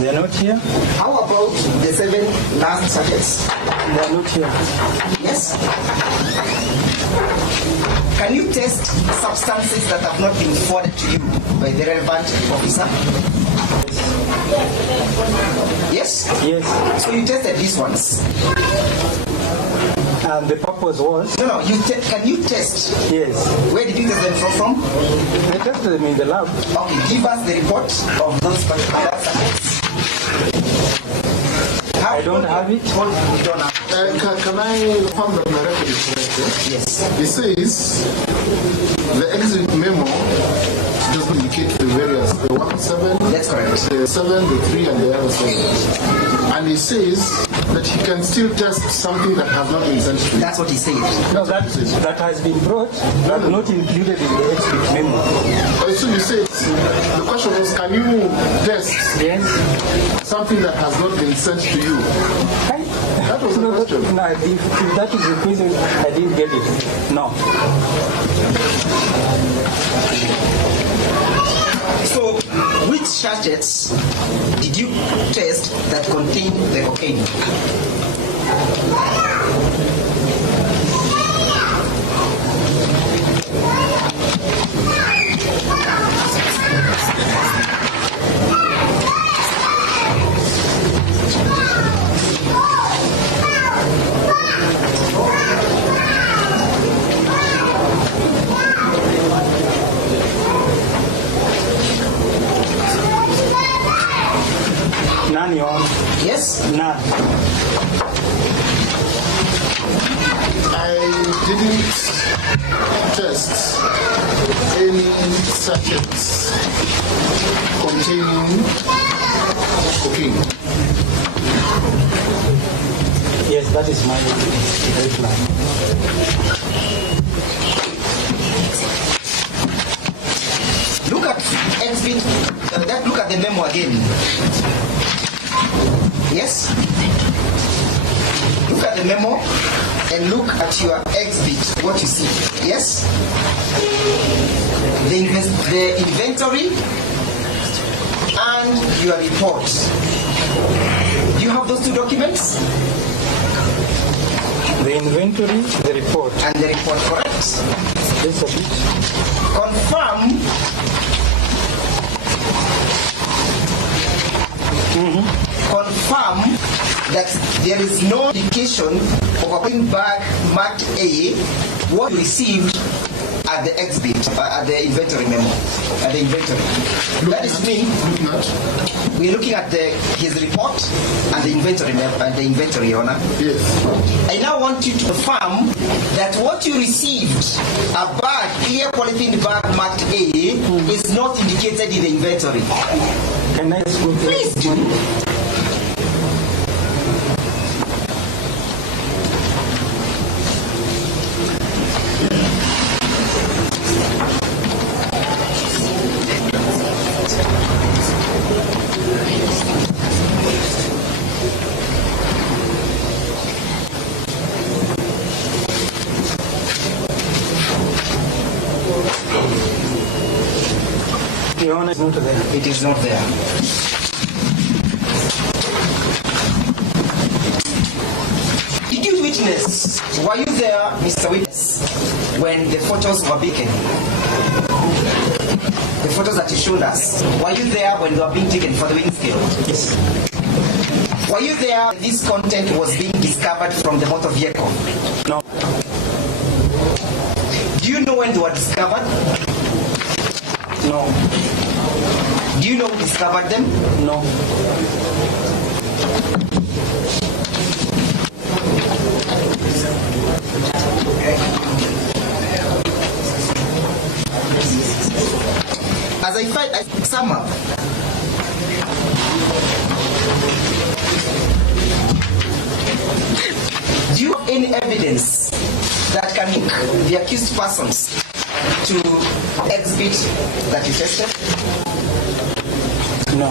They are not here. How about the 7 last sachets? They are not here. Yes. Can you test substances that have not been forwarded to you by the relevant officer? Yes? Yes. So you tested these ones? And the purpose was? No, can you test? Yes. Where did you test them from? I tested them in the lab. Okay, give us the report of those particular subjects. I don't have it. You don't have it. Can I confirm that my record is correct? Yes. It says the exit memo does not indicate the various, the 1, 7, That's correct. the 7, the 3, and the other 7. And it says that he can still test something that has not been sent to you. That's what he said. No, that has been brought, but not included in the exit memo. So you said, the question was, can you test Yes. something that has not been sent to you? That was the question. No, if that is the question, I didn't get it. No. So, which sachets did you test that contained the cocaine? None, Your Honor. Yes? None. I didn't test any sachets containing cocaine. Yes, that is my reply. Look at exhibit, look at the memo again. Yes? Look at the memo and look at your exhibit, what you see. Yes? The inventory and your report. Do you have those 2 documents? The inventory, the report. And the report, correct? That's a bit. Confirm that there is no indication of a putting back marked A what you received at the exhibit, at the inventory memo, at the inventory. That is me. We're looking at his report and the inventory memo, and the inventory, Your Honor. Yes. I now want you to confirm that what you received, a bag, clear polythene bag marked A, is not indicated in the inventory. Can I just go through? Please do. Your Honor, it's not there. It is not there. Did you witness? Were you there, Mr. Witness, when the photos were taken? The photos that you showed us. Were you there when they were being taken for the weighing scale? Yes. Were you there when this content was being discovered from the motor vehicle? No. Do you know when they were discovered? No. Do you know who discovered them? No. As I sum up, do you have any evidence that can link the accused persons to exhibit that you tested? No.